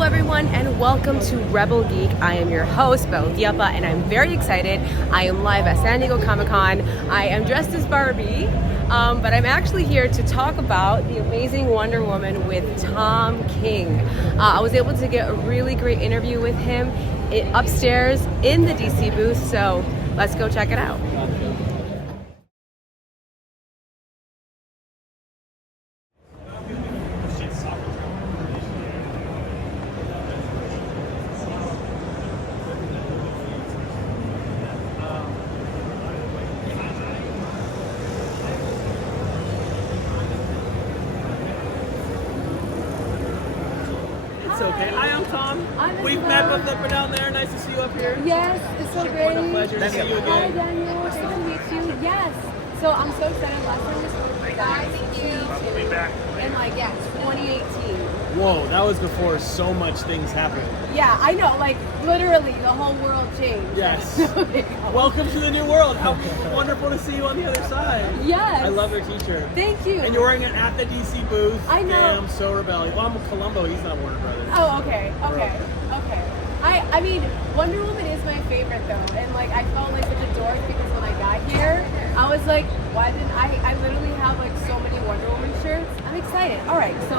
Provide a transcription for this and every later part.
Hello everyone and welcome to Rebel Geek. I am your host, Belle Diapa, and I'm very excited. I am live at San Diego Comic-Con. I am dressed as Barbie, but I'm actually here to talk about the amazing Wonder Woman with Tom King. I was able to get a really great interview with him upstairs in the DC booth, so let's go check it out. Okay, hi, I'm Tom. We've met both up and down there. Nice to see you up here. Yes, it's so great. What a pleasure to see you Hi, again. Daniel. Nice to meet you. Yes. So I'm so excited. Last time this was you guys. Thank you. In like 2018. Whoa, that was before so much things happened. Yeah, I know. Like literally, the whole world changed. Yes. Welcome to the new world. How wonderful to see you on the other side. Yes. I love your t-shirt. Thanth you. And you're wearing it at the DC booth. I know. Damn, so Rebelle. Well, I'm Columbo. He's not Warner Brothers. Oh, okay. I mean, Wonder Woman is my favorite though, and like I felt like such a dork because when I got here, I was like, why didn't I literally have like so many Wonder Woman shirts. I'm excited. All right, so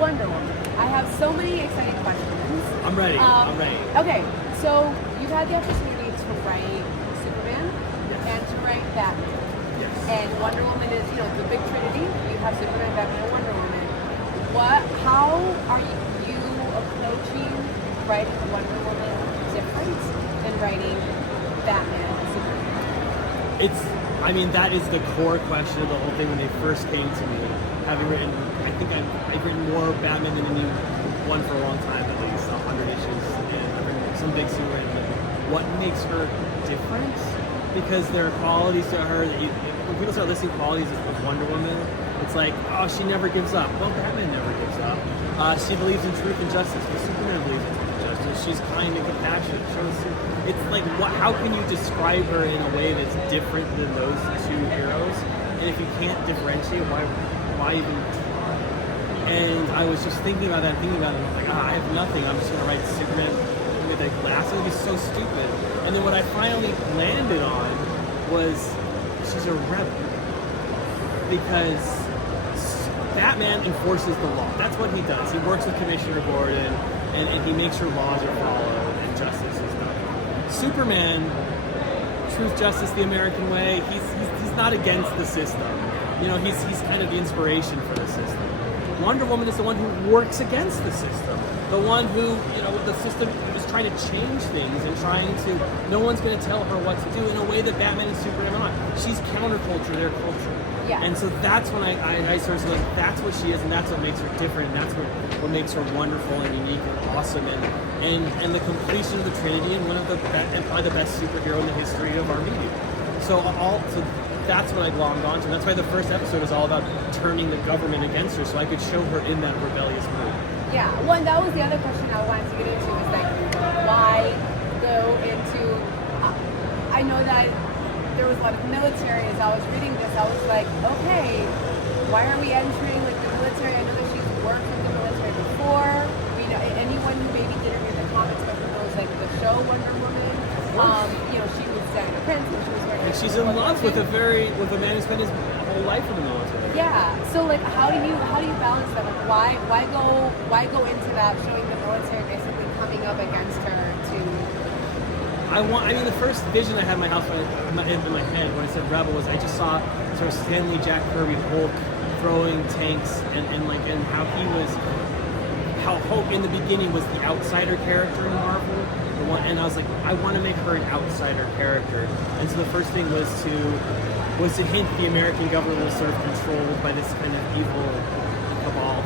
Wonder Woman. I have so many exciting questions. I'm ready. I'm ready. Okay, so you've had the opportunity to write Superman and to write Batman. Yes. And Wonder Woman is, the big trinity. You have Superman, Batman, and Wonder Woman. How are you approaching writing Wonder Woman different than writing Batman and Superman? That is the core question of the whole thing when they first came to me. Having written, I think I've written more Batman than anyone for a long time, at least 100 issues, and I've written some big Superman. But what makes her different? Because there are qualities to her that when people start listing qualities of Wonder Woman, it's like, oh, she never gives up. Well, Batman never gives up. She believes in truth and justice, but Superman believes in truth and justice. She's kind and compassionate. It's like, how can you describe her in a way that's different than those two heroes? And if you can't differentiate, why even try? And I was just thinking about that, and I was like, I have nothing. I'm just going to write Superman with a glass. It would be so stupid. And then what I finally landed on was she's a rebel. Because Batman enforces the law. That's what he does. He works with Commissioner Gordon, and he makes sure laws are followed and justice is done. Superman, truth, justice, the American way, he's not against the system. He's kind of the inspiration for the system. Wonder Woman is the one who works against the system. The one who, the system is trying to change things and trying to, no one's going to tell her what to do in a way that Batman and Superman are not. She's counterculture, their culture. Yeah. And so that's when I started to like, that's what she is, and that's what makes her different, and that's what makes her wonderful and unique and awesome, and the completion of the Trinity, and one of and probably the best superhero in the history of our media. So that's what I glommed onto. And that's why the first episode was all about turning the government against her, so I could show her in that rebellious mood. Yeah, well, and that was the other question I wanted to get into, is like, why go into, I know that there was a lot of military. As I was reading this, I was like, okay, why are we entering like the military? I know that she's worked with the military before. Anyone who maybe didn't read the comics but who knows like the show Wonder Woman, she was Diana Prince and she was working. And she's in love with a man who spent his whole life in the military. Yeah. So like, how do you balance that? Like, why go into that, showing the military basically coming up against her to? The first vision I had in my head when I said Rebel was I just saw sort of Stanley Jack Kirby Hulk throwing tanks and how Hulk in the beginning was the outsider character in Marvel, and I was like, I want to make her an outsider character. And so the first thing was to hint the American government was sort of controlled by this kind of evil cabal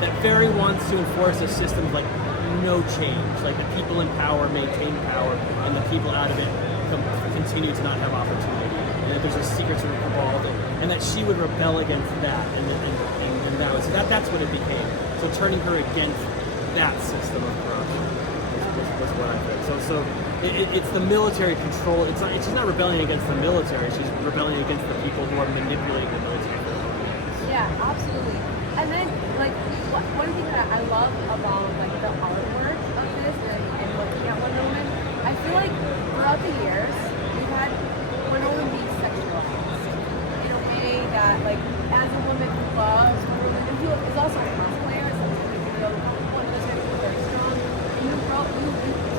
that very wants to enforce a system of like no change, like the people in power maintain power and the people out of it continue to not have opportunity, and that there's a secret sort of cabal and that she would rebel against that, and that was that's what it became. So turning her against that system of corruption was what I think. So it's the military control. She's not rebelling against the military. She's rebelling against the people who are manipulating the military. Yeah, absolutely. And then, like, one thing that I love about like the artwork of this and looking at Wonder Woman, I feel like throughout the years we've had Wonder Woman being sexualized in a way that, like, as a woman who loves Wonder Woman, and who is also a cosplayer, so you know, one of those types who are very strong, you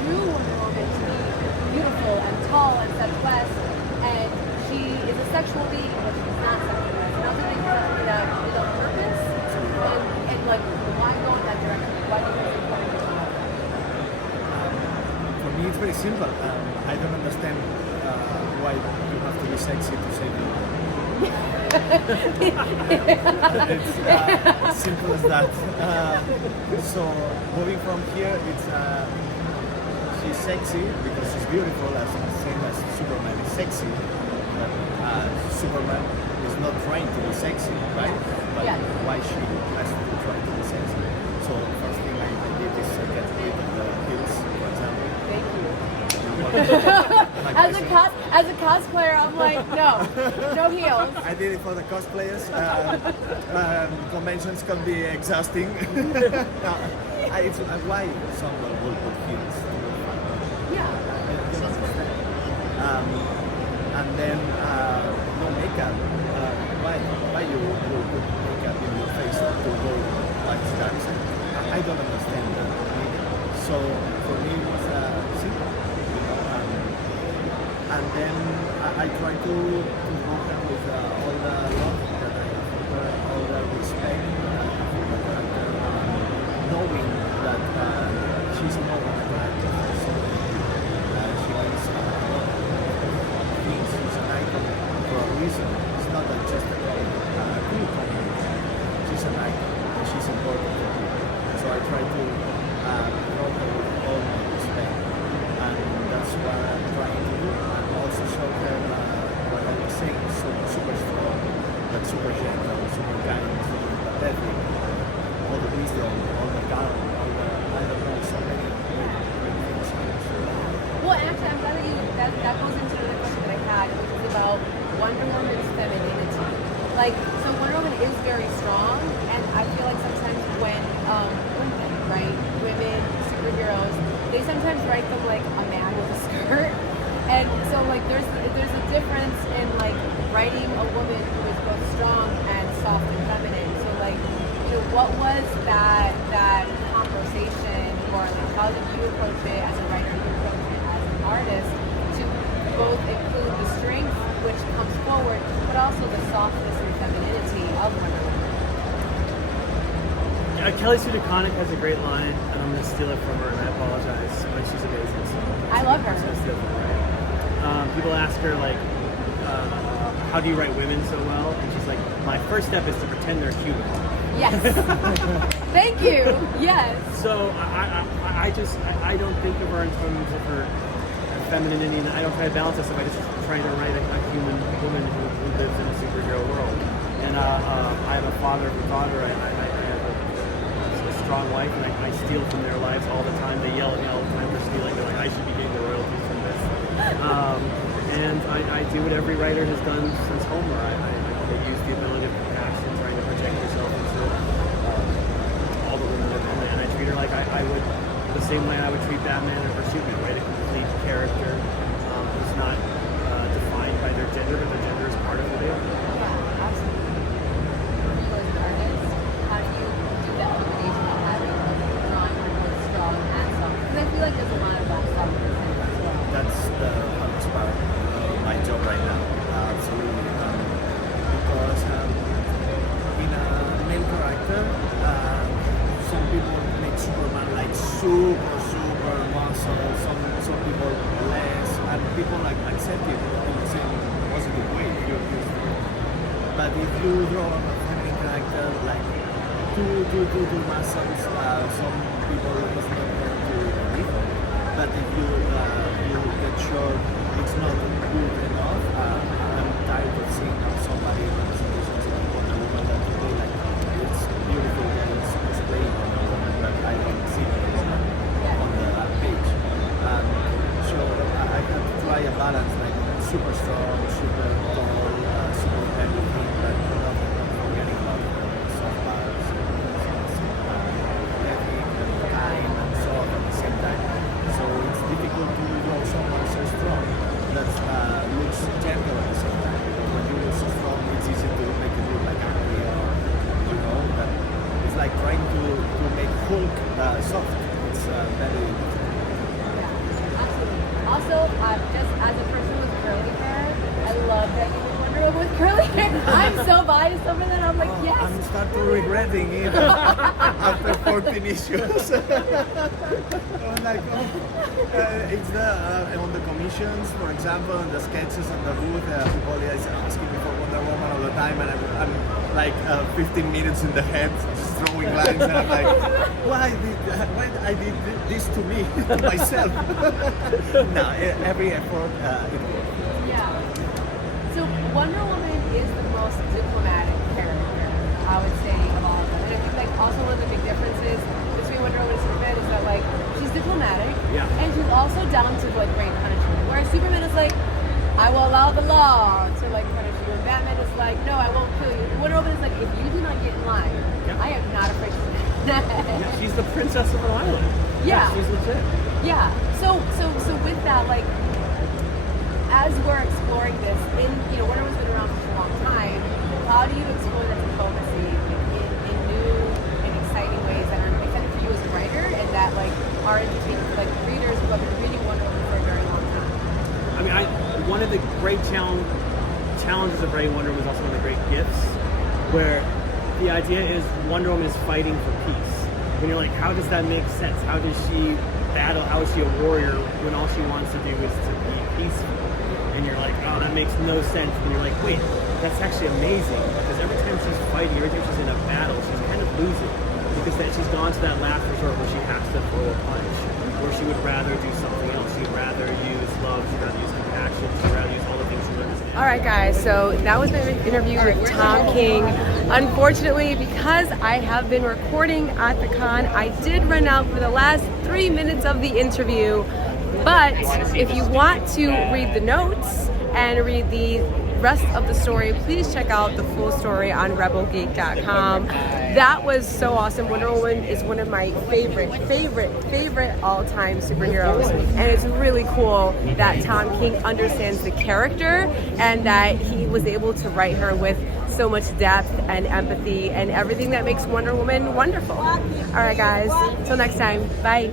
drew Wonder Woman to be beautiful and tall and statuesque, and she is a sexual being, but she's not sexualized. And I also think that is on purpose. And like, why go in that direction? Why do you think it's important to talk about For me, it's very simple. I don't understand why you have to be sexy to save the world. It's as simple as that. So moving from here, it's she's sexy because she's beautiful, as same as Superman is sexy. But Superman is not trying to be sexy, right? But Yeah. why she has to try to be sexy? So first thing I did is get rid of the heels, for example. Thank you. Like As a cosplayer, I'm like, no heels. I did it for the cosplayers. Conventions can be exhausting. It's why someone will put heels. Yeah. And then no makeup. Why you put makeup in your face to go like dancing? I don't understand that. So for me it was simple, you know. And then I try to work them with all the love that I have for her, all the respect for the character, knowing that she's more than a character. So she means she's an icon for a reason. It's not that just a cool comic. She's an icon. And she's important for people. So I try to promote her with all my respect, and that's what I'm trying to do. And also show her what I was saying, super strong, but super gentle, super kind, super pathetic. All the wisdom, all the calm, all the, I don't know, so many great things. Well, and actually, I'm glad that that goes into another question that I had, which is about Wonder Woman's femininity. Like, so Wonder Woman is very strong, and I feel like sometimes when women write women superheroes, they sometimes write them like a man with a skirt. And so, like, there's a difference in like writing a woman who is both strong and soft and feminine. So, like, you know, what was that conversation, or like how did you approach it as a writer, you approach it as an artist, to both include the strength which comes forward, but also the softness and femininity of Wonder Woman? Kelly Sue DeConnick has a great line, and I'm going to steal it from her, and I apologize, but she's amazing. So I love her. That's different, right? People ask her, like, how do you write women so well? And she's like, my first step is to pretend they're human. Yes. Thank you. Yes. So I don't think of her in terms of her femininity, and I don't try to balance this stuff. I just try to write a human woman who lives in a superhero world. And I have a father and a daughter. I have a strong wife, and I steal from their lives all the time. They yell at me all the time for stealing. They're like, I should be getting the royalties from this. And I do what every writer has done since Homer. I use the ability of compassion, trying to project yourself into all the women that come in, and I treat her like I would, the same way I would treat Batman or Superman, right? A complete character who's not defined by their gender, but their gender is part of who they are. Yeah, absolutely. You as an artist, how do you do that elimination of having drawing her both strong and soft? Because I feel like there's a lot of that stuff in this as well. That's the hardest part of my job right now. Absolutely. Because in a male character, some people make Superman like super muscle, some people less, and people like accept it in the same positive way. But if you draw a feminine character like two muscles, some people is not going to believe it. But if you get sure it's not good enough, I'm tired of seeing how somebody representations of Wonder Woman that today like it's beautiful and it's playing Wonder Woman, but I don't see it on the page. So I have to try a balance, like super strong, super tall, super everything, but not forgetting about soft parts. soft. It's very. Yeah, absolutely. Also, just as a person with curly hair, I love that you would Wonder Woman with curly hair. I'm so biased over that. I'm like, yes. I'm starting regretting it after 14 issues. I'm like, it's on the commissions, for example, and the sketches on the booth. People is asking me for Wonder Woman all the time, and I'm like 15 minutes in the head, just throwing lines, and I'm like, why I did this to me, to myself? No, every effort it works. Yeah. So Wonder Woman is the most diplomatic character, I would say, of all of them. And I think like also one of the big differences between Wonder Woman and Superman is that like she's diplomatic, and she's also down to like great punishment. Whereas Superman is like, I will allow the law to like punish you, and Batman is like, no, I won't kill you. Wonder Woman is like, if you do not get in line, I am not afraid to snap. She's the princess of an island. Yeah. She's legit. Yeah. So with that, like, as we're exploring this, Wonder Woman's been around for a long time. How do you explore that diplomacy in new and exciting ways that are exciting for you as a writer and that like are entertaining for like readers who have been reading Wonder Woman for a very long time? I mean, one of the great challenges of writing Wonder Woman is also one of the great gifts, where the idea is Wonder Woman is fighting for peace. When you're like, how does that make sense? How does she battle? How is she a warrior when all she wants to do is to be peaceful? And you're like, oh, that makes no sense. And you're like, wait, that's actually amazing, because every time she's fighting, every time she's in a battle, she's kind of losing, because then she's gone to that last resort where she has to throw a punch, where she would rather do something else. She'd rather use love, she'd rather use compassion, she'd rather use all the things she learns. All right, guys, so that was my interview with Tom King. Unfortunately, because I have been recording at the con, I did run out for the last 3 minutes of the interview. But if you want to read the notes and read the rest of the story, please check out the full story on RebelleGeek.com. That was so awesome. Wonder Woman is one of my favorite all-time superheroes, and it's really cool that Tom King understands the character and that he was able to write her with so much depth and empathy and everything that makes Wonder Woman wonderful. All right, guys, till next time, bye.